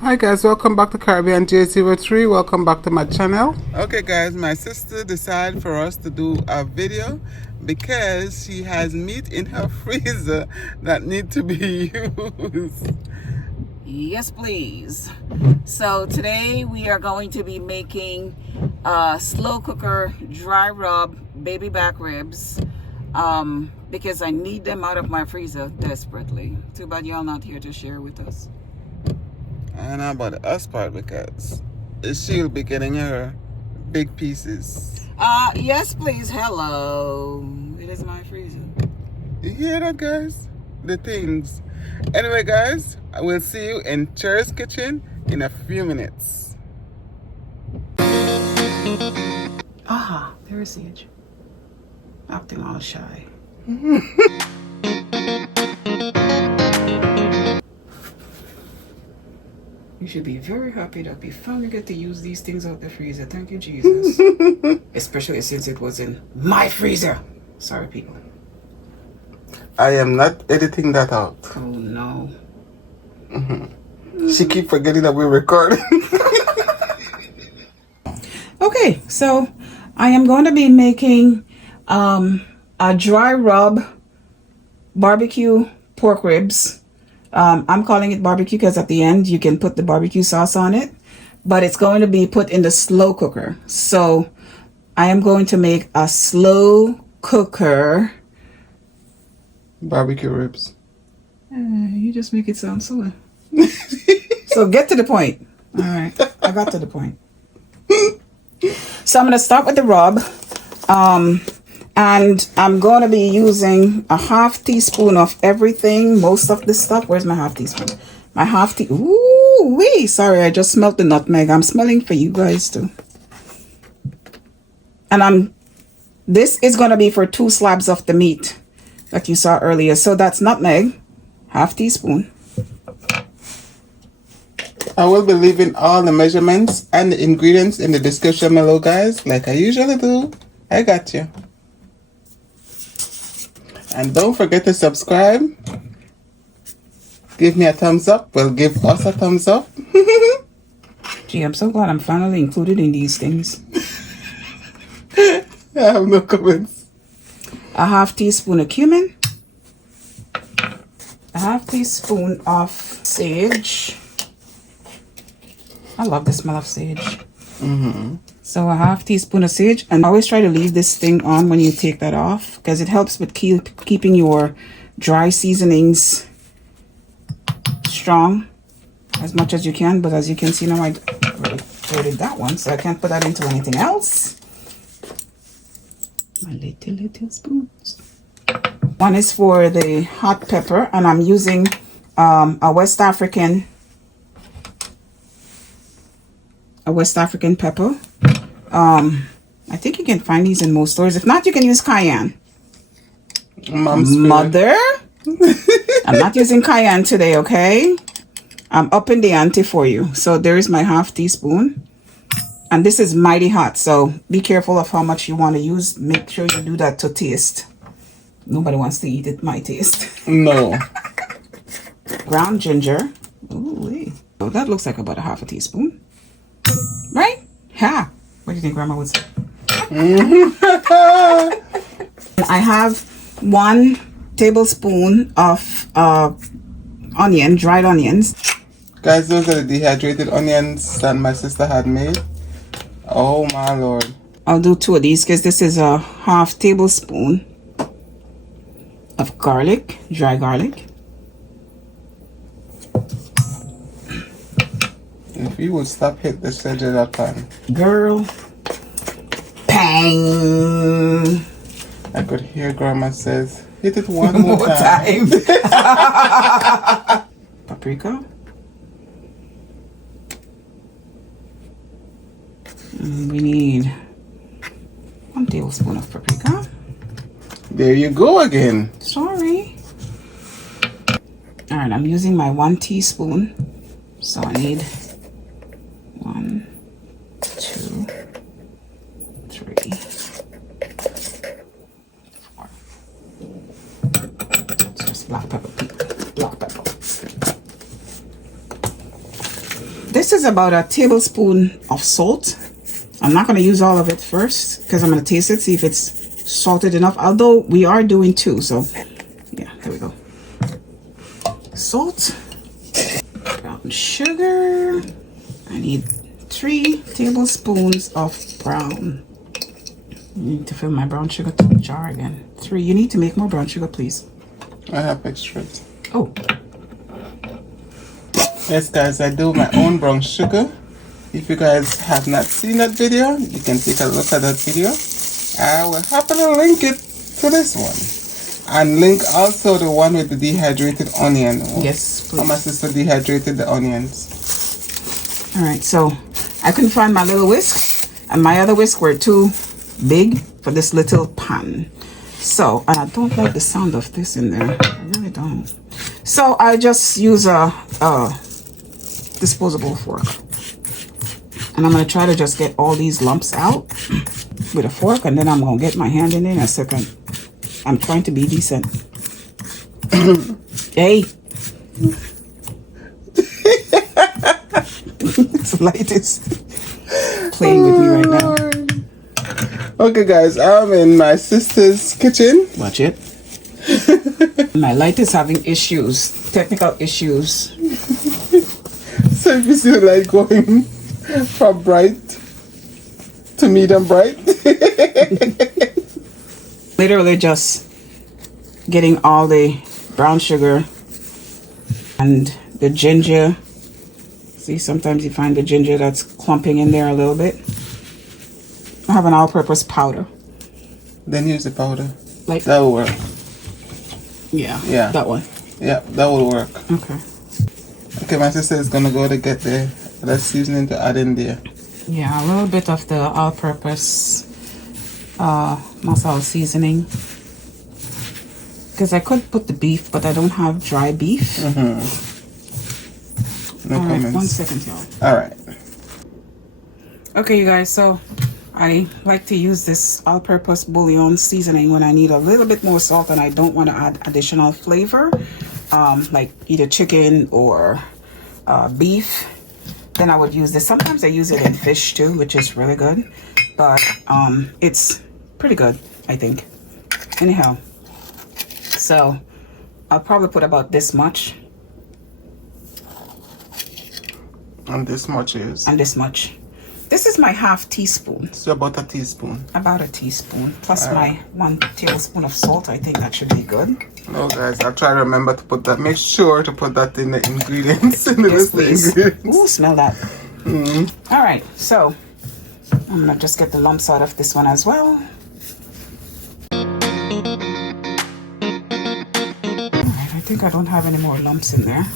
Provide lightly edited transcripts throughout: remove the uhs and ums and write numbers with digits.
Hi guys, welcome back to Caribbean J03. Welcome back to my channel. Okay guys, my sister decided for us to do a video because she has meat in her freezer that need to be used. Yes, please. So today we are going to be making slow cooker dry rub baby back ribs because I need them out of my freezer desperately. Too bad y'all not here to share with us. And how about the us part, because she'll be getting her big pieces. Yes, please. Hello. It is my freezer. You hear that, guys? The things. Anyway, guys, I will see you in Cher's kitchen in a few minutes. Aha, there is Sage. Acting all shy. You should be very happy that we finally get to use these things out the freezer. Thank you, Jesus. Especially since it was in my freezer. Sorry, people. I am not editing that out. Oh, no. She keep forgetting that we're recording. Okay, so I am going to be making a dry rub barbecue pork ribs. I'm calling it barbecue because at the end you can put the barbecue sauce on it, but it's going to be put in the slow cooker. So I am going to make a slow cooker Barbecue ribs. You just make it sound so. So get to the point. All right, I got to the point. So I'm going to start with the rub. And I'm going to be using a half teaspoon of everything, most of this stuff. Where's my half teaspoon? My half teaspoon. Ooh, wee. Sorry, I just smelled the nutmeg. I'm smelling for you guys too. And this is going to be for 2 slabs of the meat that you saw earlier. So that's nutmeg, half teaspoon. I will be leaving all the measurements and the ingredients in the description below, guys, like I usually do. I got you. And don't forget to subscribe. Give me a thumbs up. Well, give us a thumbs up. Gee, I'm so glad I'm finally included in these things. I have no comments. A half teaspoon of cumin. A half teaspoon of sage. I love the smell of sage. So a half teaspoon of sage, and I always try to leave this thing on when you take that off because it helps with keeping your dry seasonings strong as much as you can. But as you can see now, I already did that one, so I can't put that into anything else. My little spoons. One is for the hot pepper, and I'm using a West African pepper. I think you can find these in most stores. If not, you can use cayenne. Mother, I'm not using cayenne today, okay? I'm upping the ante for you. So there is my half teaspoon. And this is mighty hot, so be careful of how much you want to use. Make sure you do that to taste. Nobody wants to eat it my taste. No. Ground ginger. Ooh, oh, that looks like about a half a teaspoon. Right? Ha! What do you think Grandma would say? I have 1 tablespoon of onion, dried onions. Guys, those are the dehydrated onions that my sister had made. Oh my lord. I'll do 2 of these because this is a half tablespoon of garlic, dry garlic. If you would stop hit the edge of that pan. Girl. Bang. I could hear Grandma says, hit it one more time. Paprika. And we need 1 tablespoon of paprika. There you go again. Sorry. All right, I'm using my 1 teaspoon. So I need 1, 2, 3, 4. It's just black pepper, black pepper. this is about a tablespoon of salt. I'm not going to use all of it first because I'm going to taste it, see if it's salted enough. Although we are doing 2, so yeah, there we go. Salt, brown sugar. I need 3 tablespoons of brown. I need to fill my brown sugar jar again. 3. You need to make more brown sugar, please. I have extras. Oh. Yes, guys, I do my own brown sugar. If you guys have not seen that video, you can take a look at that video. I will happily link it to this one. And link also the one with the dehydrated onion. Yes, please. How my sister dehydrated the onions. Alright, so I couldn't find my little whisk. And my other whisk were too big for this little pan. So, and I don't like the sound of this in there. I really don't. So I just use a disposable fork. And I'm going to try to just get all these lumps out with a fork. And then I'm going to get my hand in in a second. I'm trying to be decent. Hey. This light is playing with me right now. Okay, guys, I'm in my sister's kitchen. Watch it. My light is having issues, technical issues. So if you see the light going from bright to medium bright. Literally just getting all the brown sugar and the ginger. See, sometimes you find the ginger that's clumping in there a little bit. I have an all-purpose powder. Then use the powder. Like that will work. Yeah. Yeah. That one. Yeah, that will work. Okay. Okay, my sister is gonna go to get the seasoning to add in there. Yeah, a little bit of the all-purpose masala seasoning. Because I could put the beef, but I don't have dry beef. No All comments. right, 1 second, y'all. All right. Okay, you guys, so I like to use this all-purpose bouillon seasoning when I need a little bit more salt and I don't want to add additional flavor, like either chicken or beef. Then I would use this. Sometimes I use it in fish too, which is really good, but it's pretty good, I think. Anyhow, so I'll probably put about this much. And this much is? And this much. This is my half teaspoon. So about a teaspoon? About a teaspoon. Plus my 1 tablespoon of salt. I think that should be good. Oh, guys, I'll try to remember to put that. Make sure to put that in the ingredients. In the Yes, list of please. ingredients. Ooh, smell that. All right, so I'm going to just get the lumps out of this one as well. All right, I think I don't have any more lumps in there.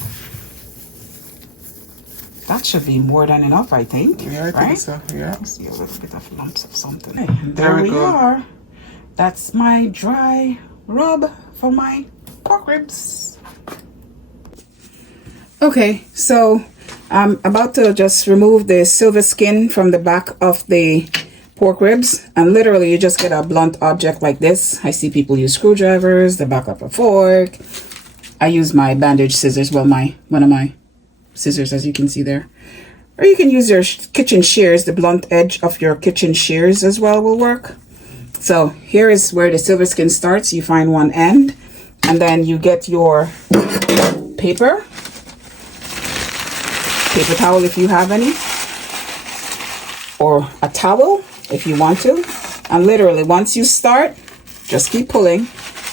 That should be more than enough, I think. Yeah, I think so. Yeah. See a little bit of lumps of something. Hey, there we are. That's my dry rub for my pork ribs. Okay, so I'm about to just remove the silver skin from the back of the pork ribs, and literally you just get a blunt object like this. I see people use screwdrivers, the back of a fork. I use my bandage scissors, well, one of my scissors, as you can see there. Or you can use your kitchen shears. The blunt edge of your kitchen shears as well will work. So here is where the silver skin starts. You find one end, and then you get your paper towel if you have any, or a towel if you want to, and literally once you start, just keep pulling,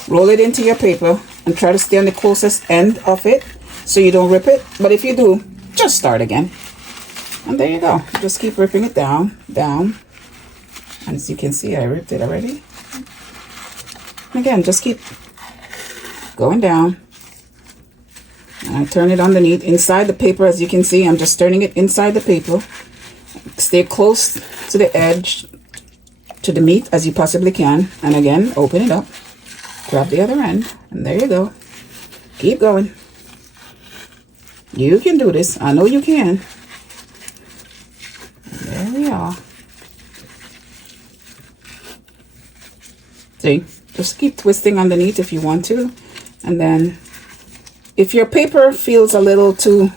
roll it into your paper and try to stay on the closest end of it so you don't rip it. But if you do, just start again, and there you go. Just keep ripping it down. And as you can see, I ripped it already. Again, just keep going down. And I turn it underneath inside the paper. As you can see, I'm just turning it inside the paper. Stay close to the edge, to the meat as you possibly can. And again, open it up, grab the other end, and there you go. Keep going. You can do this. I know you can. And there we are. See, just keep twisting underneath if you want to. And then if your paper feels a little too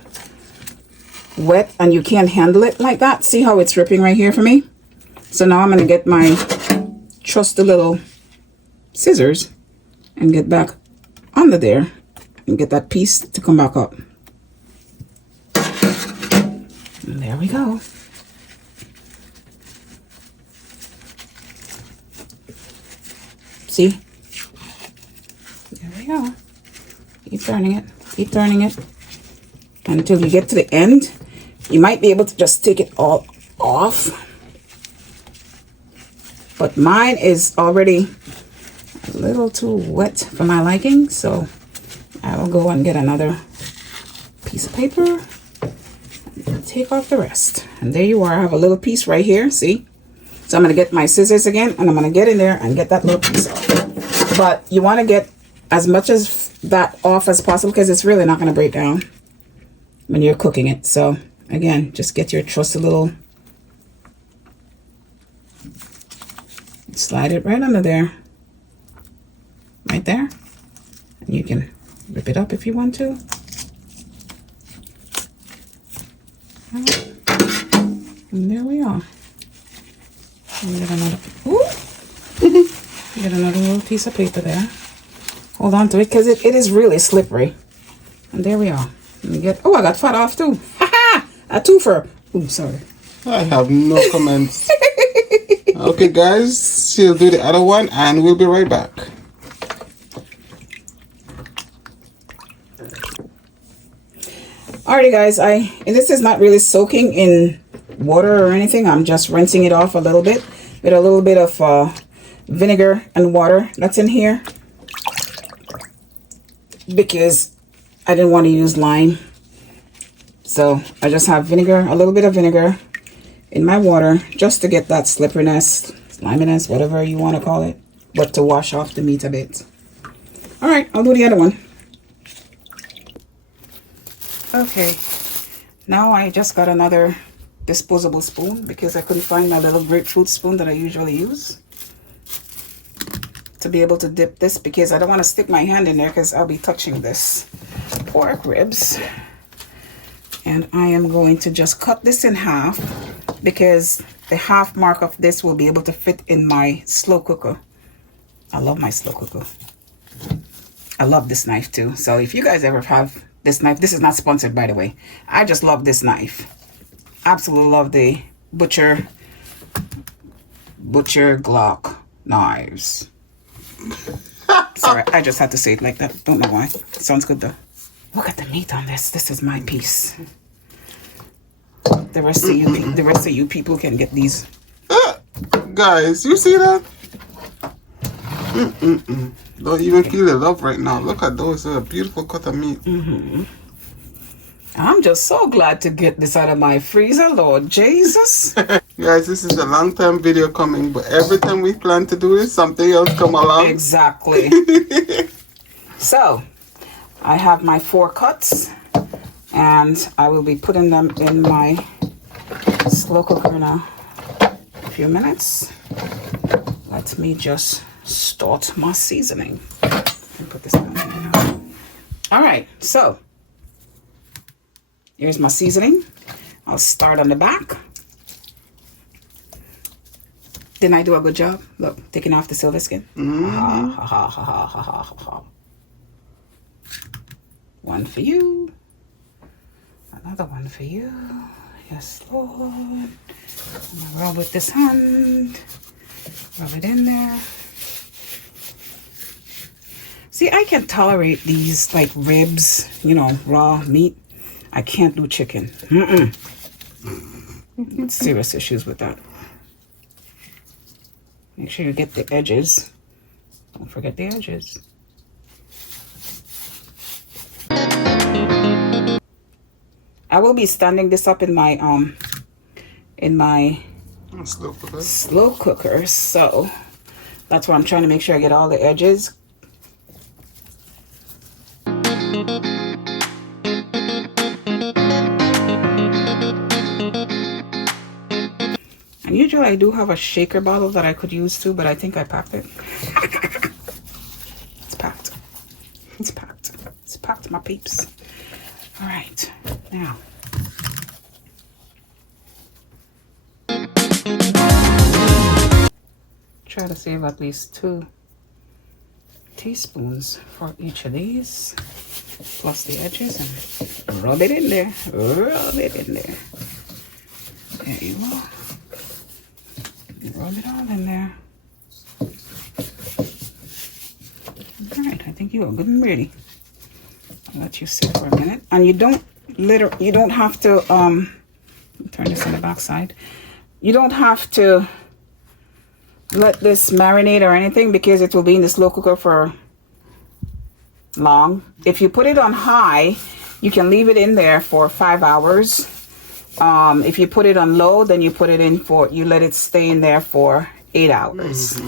wet and you can't handle it like that. See how it's dripping right here for me? So now I'm going to get my trusty little scissors and get back under there and get that piece to come back up. And there we go. See? There we go. Keep turning it. Keep turning it until you get to the end. You might be able to just take it all off. But mine is already a little too wet for my liking, so I will go and get another piece of paper and take off the rest. And there you are. I have a little piece right here, see? So I'm going to get my scissors again, and I'm going to get in there and get that little piece off. But you want to get as much as that off as possible because it's really not going to break down when you're cooking it. So again, just get your trusty little, slide it right under there, right there, and you can rip it up if you want to. And there we are. And get another, get another little piece of paper there. Hold on to it because it is really slippery. And there we are. Let me get, oh, I got fat off too. Ha-ha! A twofer. Oh, sorry. I have no comments. Okay, guys, she'll do the other one and we'll be right back. Alrighty, guys, and this is not really soaking in water or anything. I'm just rinsing it off a little bit with a little bit of vinegar and water that's in here because I didn't want to use lime. So I just have vinegar, a little bit of vinegar in my water just to get that slipperiness, sliminess, whatever you want to call it, but to wash off the meat a bit. All right, I'll do the other one. Okay, now I just got another disposable spoon because I couldn't find my little grapefruit spoon that I usually use to be able to dip this because I don't want to stick my hand in there because I'll be touching this pork ribs. And I am going to just cut this in half because the half mark of this will be able to fit in my slow cooker. I love my slow cooker. I love this knife too. So if you guys ever have this knife, this is not sponsored by the way. I just love this knife. Absolutely love the butcher Glock knives. Sorry, I just had to say it like that. Don't know why. It sounds good though. Look at the meat on this. This is my piece. The rest of you people can get these. Guys, you see that? Don't even feel the love right now. Look at those. They're a beautiful cut of meat. I'm just so glad to get this out of my freezer, Lord Jesus. Guys, this is a long time video coming, but every time we plan to do this, something else come along. Exactly. So, I have my 4 cuts, and I will be putting them in my slow cooker in a few minutes. Let me just start my seasoning. And put this on here now. All right, so here's my seasoning. I'll start on the back. Didn't I do a good job? Look, taking off the silver skin. One for you. Another one for you. Yes, Lord. I'm gonna rub with this hand. Rub it in there. See, I can tolerate these like ribs, you know, raw meat. I can't do chicken. Serious issues with that. Make sure you get the edges. Don't forget the edges. I will be standing this up in my slow cooker, so that's why I'm trying to make sure I get all the edges. And usually I do have a shaker bottle that I could use too, but I think I packed it. It's packed. It's packed. It's packed, my peeps. All right, now try to save at least 2 teaspoons for each of these, plus the edges, and rub it in there. Rub it in there. There you go. Rub it all in there. All right, I think you are good and ready. I'll let you sit for a minute, and you don't have to turn this on the back side. You don't have to let this marinate or anything because it will be in the slow cooker for long. If you put it on high, you can leave it in there for 5 hours. If you put it on low, then you let it stay in there for 8 hours.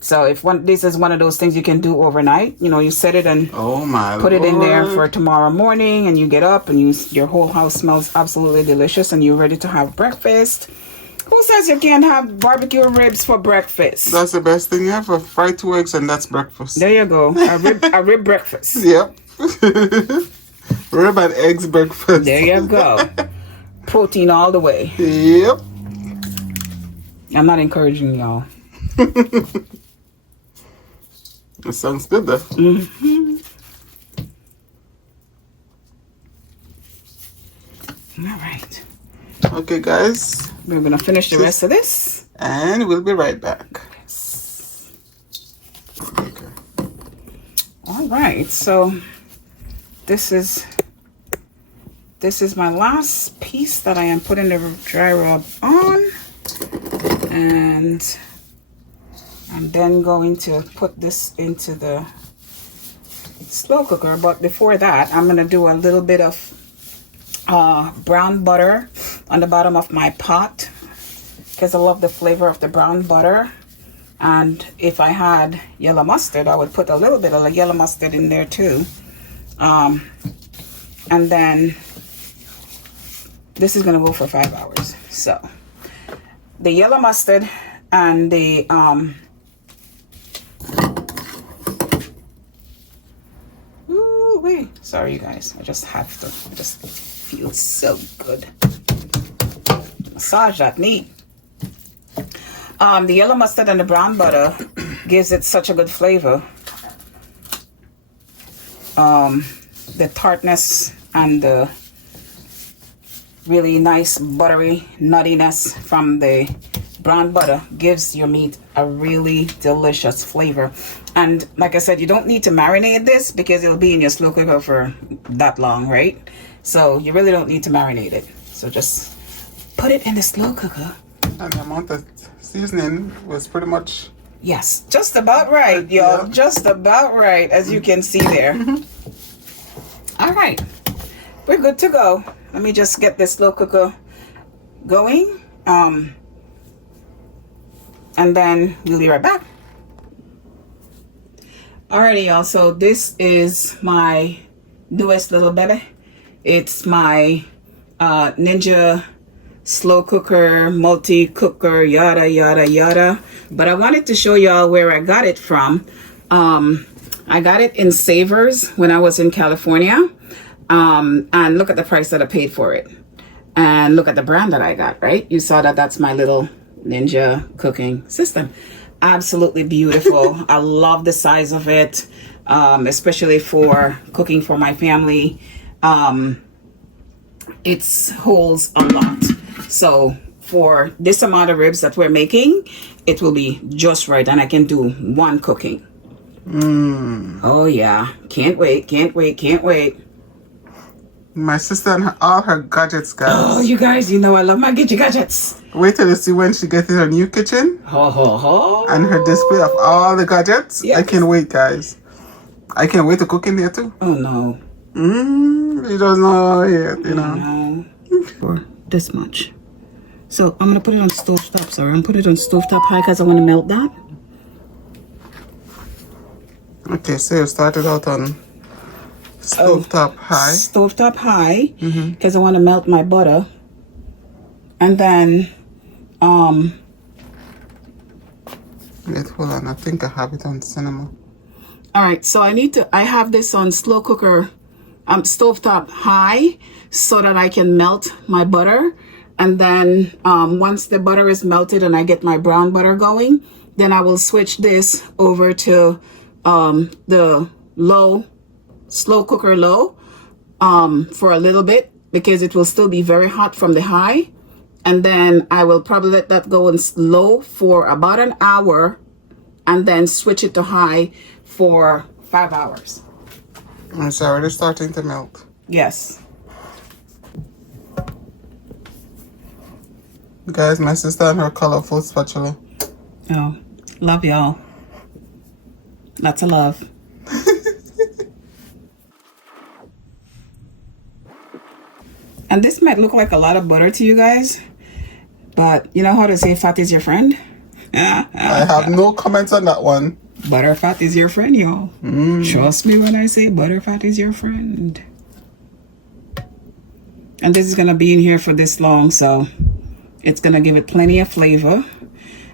So this is one of those things you can do overnight. You know, you set it and put it in there for tomorrow morning, and you get up and your whole house smells absolutely delicious, and you're ready to have breakfast. Who says you can't have barbecue ribs for breakfast? That's the best thing ever. Fry 2 eggs and that's breakfast. There you go. A rib breakfast. Yep. Rib and eggs breakfast. There you go. Protein all the way. Yep. I'm not encouraging y'all. It sounds good though. All right. Okay, guys. We're going to finish the rest of this. And we'll be right back. Yes. Okay. All right. So this is my last piece that I am putting the dry rub on. And I'm then going to put this into the slow cooker. But before that, I'm going to do a little bit of brown butter on the bottom of my pot because I love the flavor of the brown butter. And if I had yellow mustard, I would put a little bit of yellow mustard in there too. And then this is going to go for 5 hours. So the yellow mustard and the sorry you guys, I just feels so good. Massage that knee. The yellow mustard and the brown butter gives it such a good flavor. The tartness and the really nice buttery nuttiness from the brown butter gives your meat a really delicious flavor. And like I said, you don't need to marinate this because it'll be in your slow cooker for that long, right? So you really don't need to marinate it. So just put it in the slow cooker. And the amount of seasoning was pretty much... Yes, just about right, y'all. Yeah. Just about right, as you can see there. All right, we're good to go. Let me just get this slow cooker going. And then we'll be right back. Alrighty, y'all. So this is my newest little baby. It's my Ninja slow cooker, multi cooker, yada yada yada. But I wanted to show y'all where I got it from. I got it in Savers when I was in California. And look at the price that I paid for it. And look at the brand that I got, right? You saw that that's my little Ninja cooking system. Absolutely beautiful. I love the size of it, especially for cooking for my family. It holds a lot. So for this amount of ribs that we're making, it will be just right, and I can do one cooking. Oh yeah, can't wait, can't wait, can't wait. My sister and all her gadgets, guys. Oh, you guys, you know I love my gadgets. Wait till you see when she gets in her new kitchen. Ho, ho, ho. And her display of all the gadgets. Yes. I can't wait, guys. I can't wait to cook in there too. Oh no. You don't know yet, you know. No. For this much. So I'm gonna put it on stovetop. Sorry, I'm gonna put it on stovetop high because I want to melt that. Okay, so you started out on stovetop high. Stovetop high, because I want to melt my butter. And then, wait, hold on. I think I have it on cinema. All right, so I have this on slow cooker, stovetop high, so that I can melt my butter. And then once the butter is melted and I get my brown butter going, then I will switch this over to the slow cooker low for a little bit, because it will still be very hot from the high. And then I will probably let that go in low for about an hour and then switch it to high for 5 hours. It's already starting to melt. Yes. Guys, my sister and her colorful spatula. Oh, love y'all. Lots of love. And this might look like a lot of butter to you guys, but you know how to say fat is your friend? I have no comments on that one. Butter fat is your friend, y'all. Trust me when I say butter fat is your friend. And this is going to be in here for this long, so it's going to give it plenty of flavor.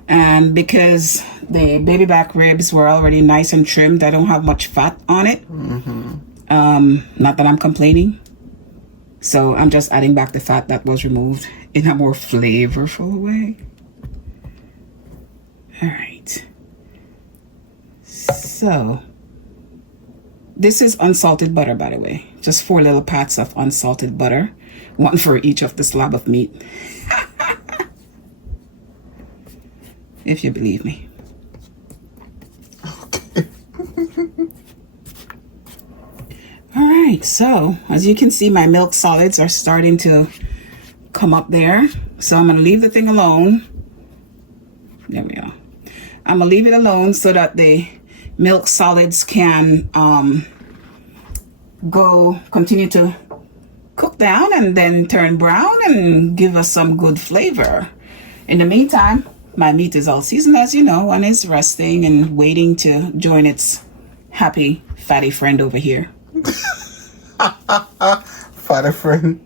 And because the baby back ribs were already nice and trimmed, I don't have much fat on it. Not that I'm complaining. So I'm just adding back the fat that was removed in a more flavorful way. All right. So this is unsalted butter, by the way. Just 4 little pats of unsalted butter. 1 for each of the slab of meat. If you believe me. Okay. All right, so as you can see, my milk solids are starting to come up there. So I'm going to leave the thing alone. There we go. I'm going to leave it alone so that the milk solids can continue to cook down and then turn brown and give us some good flavor. In the meantime, my meat is all seasoned, as you know, and is resting and waiting to join its happy fatty friend over here. Fatty friend.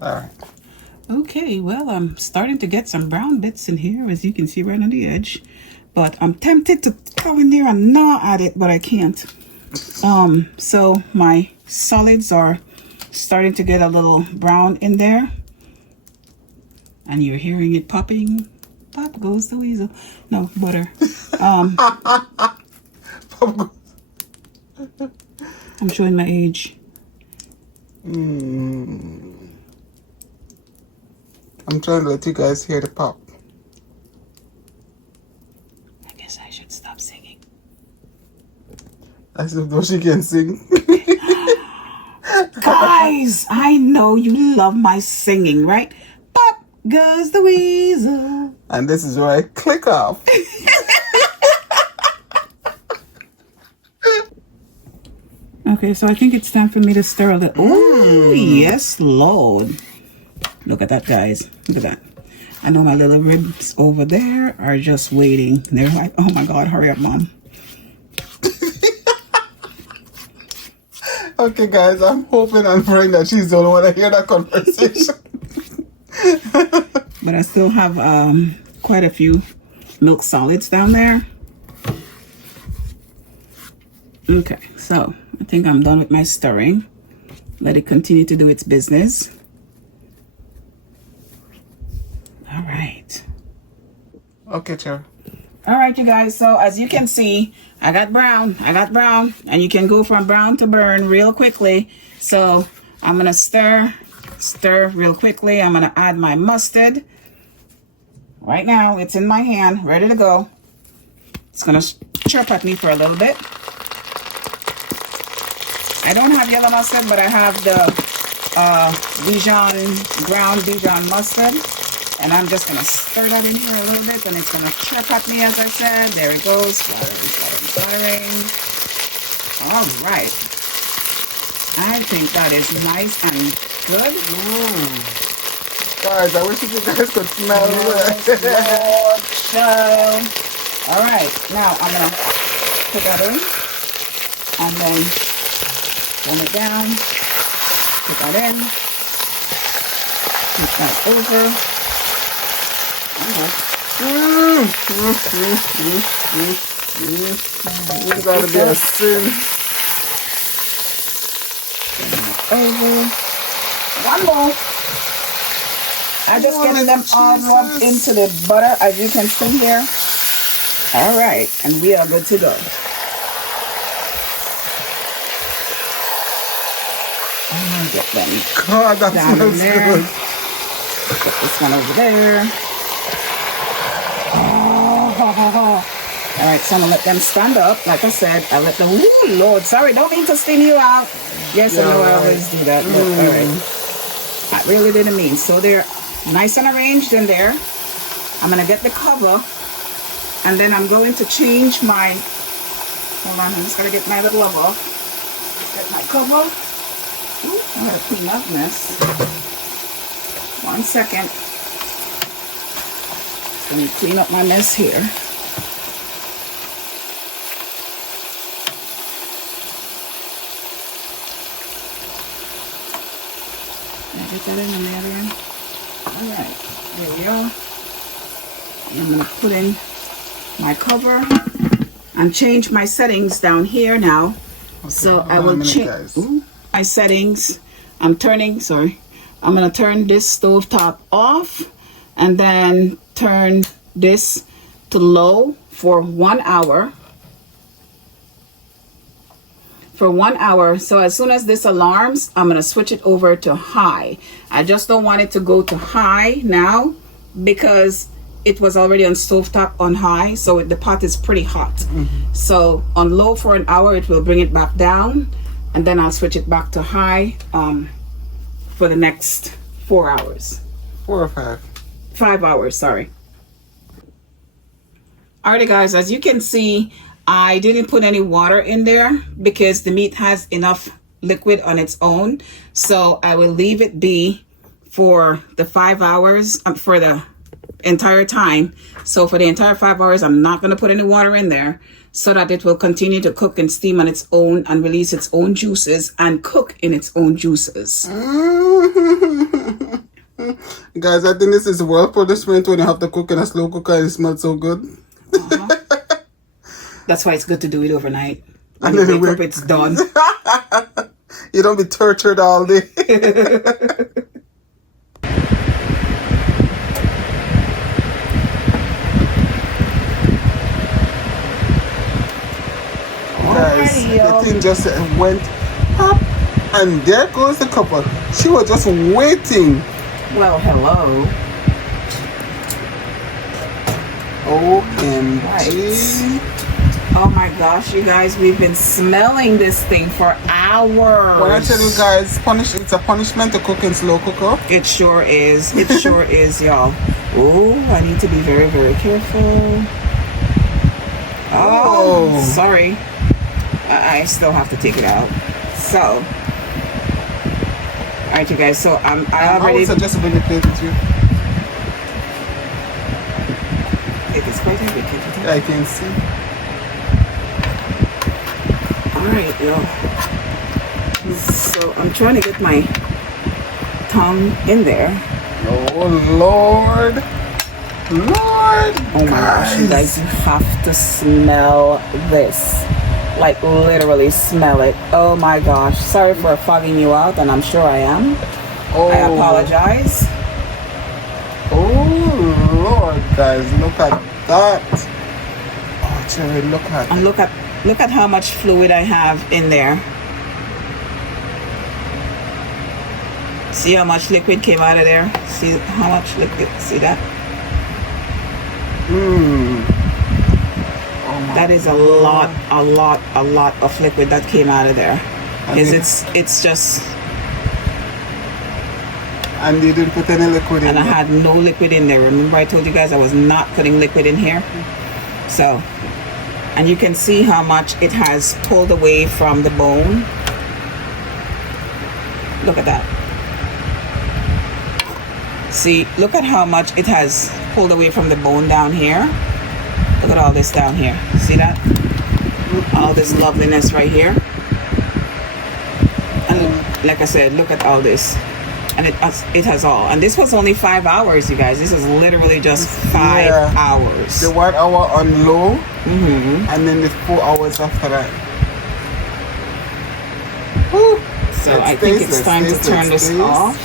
All right. Okay, well, I'm starting to get some brown bits in here, as you can see right on the edge. But I'm tempted to go in there and gnaw at it, but I can't. So my solids are starting to get a little brown in there. And you're hearing it popping. Pop goes the weasel. No, butter. I'm showing my age. I'm trying to let you guys hear the pop. I guess I should stop singing. As if though she can sing. Guys, I know you love my singing, right? Pop goes the weasel. And this is where I click off. Okay, so I think it's time for me to stir a little. Oh, yes, Lord. Look at that, guys. Look at that. I know my little ribs over there are just waiting. They're like, oh my God, hurry up, Mom. Okay, guys, I'm hoping and praying that she's the only one to hear that conversation. But I still have quite a few milk solids down there. Okay, so I think I'm done with my stirring. Let it continue to do its business. All right. Okay, Cherry. All right, you guys. So as you can see, I got brown, and you can go from brown to burn real quickly. So I'm going to stir real quickly. I'm going to add my mustard. Right now, it's in my hand, ready to go. It's going to chirp at me for a little bit. I don't have yellow mustard, but I have the ground Dijon mustard. And I'm just going to stir that in here a little bit, and it's going to chirp at me, as I said. There it goes. Flattering. All right. I think that is nice and good. Guys, I wish you guys could smell it. Lord, child. All right. Now I'm going to put that in. And then turn it down. Put that in. Put that over. It's gotta be a sin. Over. One more. I'm just getting them all rubbed into the butter, as you can see here. All right, and we are good to go. Get them. God, that smells good. Put this one over there. All right, so I'm gonna let them stand up. Like I said, I let them. Ooh, Lord, sorry, don't mean to sting you out. Yes, I know I always do that. But all right, I really didn't mean. So they're nice and arranged in there. I'm gonna get the cover, and then I'm going to change my. Hold on, I'm just gonna get my little glove off. Get my cover. Ooh, I'm gonna clean up this. 1 second. Let me clean up my mess here. Get that in the other end. Alright, there we are. I'm going to put in my cover and change my settings down here now. Okay, so I will change my settings. I'm going to turn this stove top off and then turn this to low for 1 hour. For 1 hour. So as soon as this alarms, I'm going to switch it over to high. I just don't want it to go to high now because it was already on stovetop on high, so the pot is pretty hot. So on low for an hour, it will bring it back down, and then I'll switch it back to high for the next 4 hours. 4 or 5? 5 hours, sorry. Alrighty guys, as you can see, I didn't put any water in there because the meat has enough liquid on its own. So I will leave it be for the 5 hours, for the entire time. So for the entire 5 hours, I'm not going to put any water in there so that it will continue to cook and steam on its own and release its own juices and cook in its own juices. Guys, I think this is well punishment when you have to cook in a slow cooker and it smells so good. That's why it's good to do it overnight. When you wake up, it's done. You don't be tortured all day. Guys, the thing just went up, and there goes the couple. She was just waiting. Well, hello. OMG. Right. Oh my gosh, you guys, we've been smelling this thing for hours. When I tell you guys, it's a punishment to cook in slow cooker. It sure is. It sure is, y'all. Oh, I need to be very, very careful. Oh, sorry. I still have to take it out. So, all right, you guys. So I already. I would suggest bring the plate with you. It is quite heavy. Yeah, I can see. Alright, y'all. So I'm trying to get my tongue in there. Oh Lord. Oh my gosh, you guys, you have to smell this. Like literally smell it. Oh my gosh. Sorry for fogging you out, and I'm sure I am. I apologize. Oh Lord, guys, look at that. Oh Cherry, look at and look at how much fluid I have in there. See how much liquid came out of there? See how much liquid? See that? That is a lot of liquid that came out of there. It's just. And you didn't put any liquid in. And I had no liquid in there. Remember I told you guys I was not putting liquid in here? So, and you can see how much it has pulled away from the bone. Look at that. See, look at how much it has pulled away from the bone down here. Look at all this down here. See that? All this loveliness right here. And like I said, look at all this. And it has all. And this was only 5 hours, you guys. This is literally just 5 hours. The 1 hour on low, and then the 4 hours after that. Woo. So I think it's time to turn this off.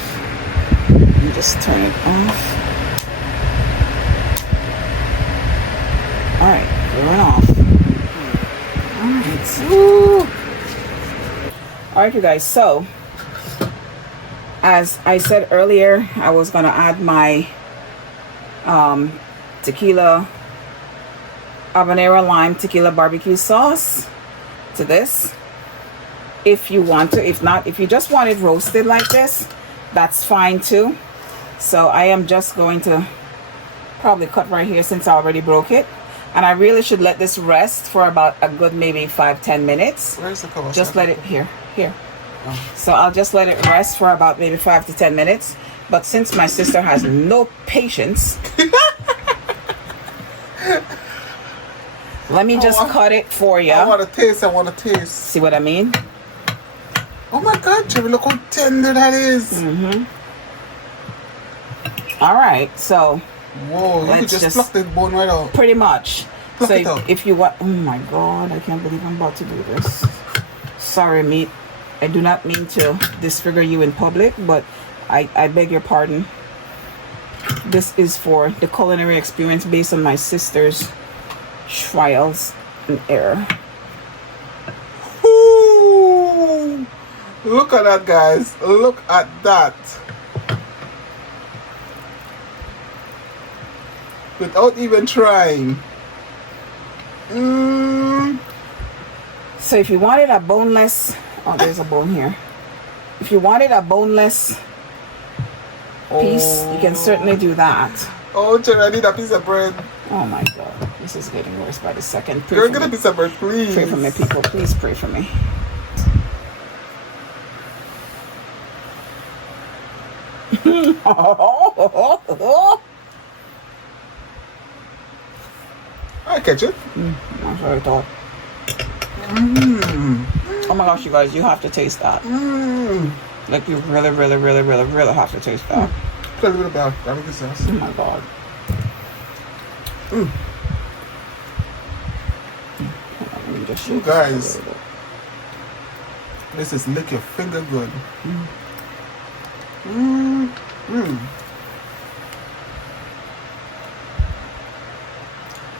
me just turn it off. Alright, going off. Alright, you guys, so as I said earlier, I was gonna add my tequila habanero lime tequila barbecue sauce to this. If you want to, if not, if you just want it roasted like this, that's fine too. So I am just going to probably cut right here since I already broke it. And I really should let this rest for about a good maybe 5-10 minutes. Where's the cover? Just let it here. Oh. So I'll just let it rest for about maybe 5 to 10 minutes. But since my sister has no patience, let me just cut it for you. I want to taste. See what I mean? Oh my God, Jerry, look how tender that is. All right, so. Whoa, you could just pluck the bone right out. Pretty much. Pluck it out. If you want, oh my God, I can't believe I'm about to do this. Sorry, meat. I do not mean to disfigure you in public, but I beg your pardon. This is for the culinary experience based on my sister's trials and error. Ooh, look at that, guys. Look at that. Without even trying. So if you wanted a boneless, oh, there's a bone here. If you wanted a boneless piece, you can certainly do that. Oh, Jerry, I need a piece of bread. Oh my God, this is getting worse by the second. You're gonna piece of bread, please. Pray for me, people. Please pray for me. I catch it. That's what I thought. Oh my gosh, you guys, you have to taste that. Like you really, really, really, really, really have to taste that. Put a little bit of garlic sauce. Oh my God. You guys, this is lick your finger good.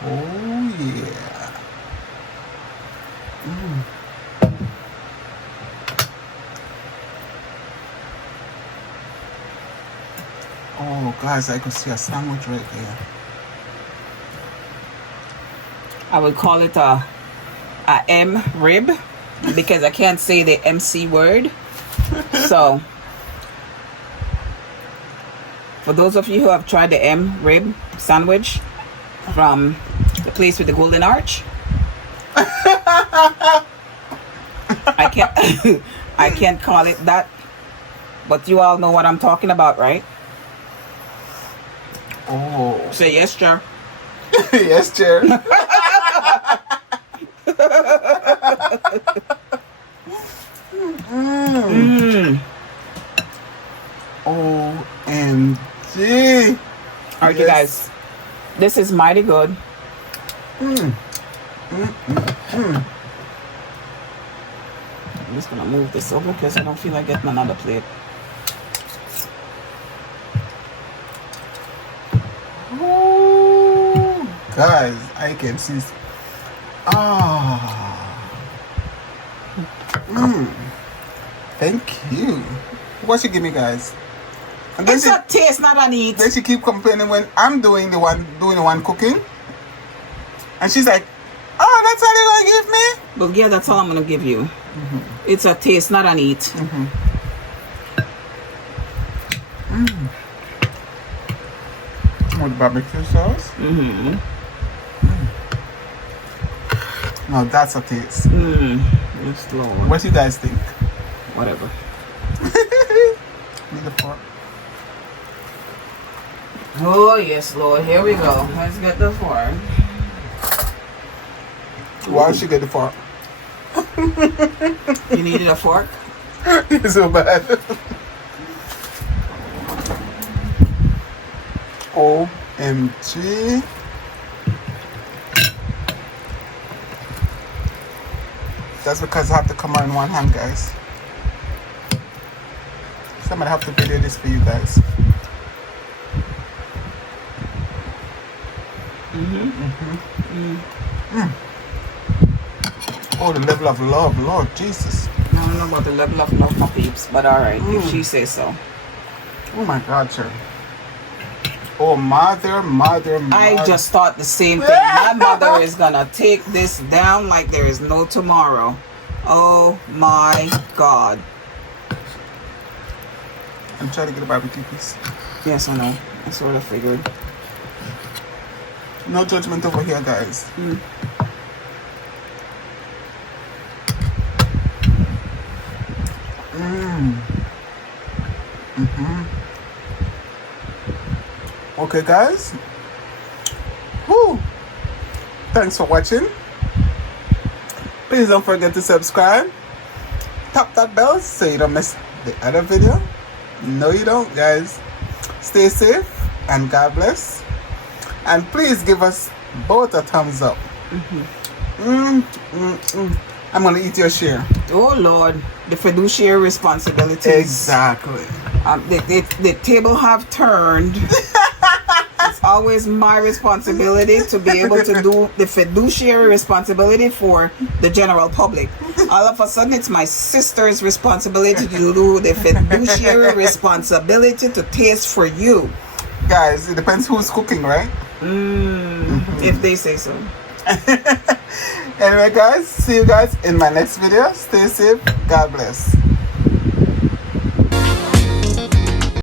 Oh yeah. Oh guys, I could see a sandwich right there. I would call it a M rib because I can't say the MC word. So for those of you who have tried the M rib sandwich from the place with the golden arch, I can't call it that, but you all know what I'm talking about, right? Oh, say yes, Chair. yes, Chair. OMG. Alright, you guys, this is mighty good. I'm just gonna move this over because I don't feel like getting another plate. Ooh, guys, I can see. Thank you. What you give me, guys? And It's a taste, not an eat. Then she keep complaining when I'm doing the one cooking, and she's like, "Oh, that's all you're gonna give me?" But yeah, that's all I'm gonna give you. It's a taste, not an eat. With barbecue sauce. Now that's a taste. Yes, Lord. What do you guys think? Whatever. Need a fork. Oh yes, Lord. Here we go. Let's get the fork. Why should get the fork? You needed a fork? It's so bad. OMG. That's because I have to come out in one hand, guys. So I'm gonna have to video this for you guys. Oh, the level of love, Lord Jesus. I don't know about the level of love, my peeps, but all right, if she says so. Oh my God, sir. Oh, mother. I just thought the same thing. My mother is gonna take this down like there is no tomorrow. Oh my God. I'm trying to get a barbecue piece. Yes, I know. I sort of figured. No judgment over here, guys. Okay, guys. Woo. Thanks for watching. Please don't forget to subscribe. Tap that bell so you don't miss the other video. No, you don't, guys. Stay safe and God bless. And please give us both a thumbs up. I'm gonna eat your share. Oh Lord, the fiduciary responsibilities. Exactly. The table have turned. It's always my responsibility to be able to do the fiduciary responsibility for the general public. All of a sudden, it's my sister's responsibility to do the fiduciary responsibility to taste for you. Guys, it depends who's cooking, right? If they say so. Anyway, guys, see you guys in my next video. Stay safe. God bless.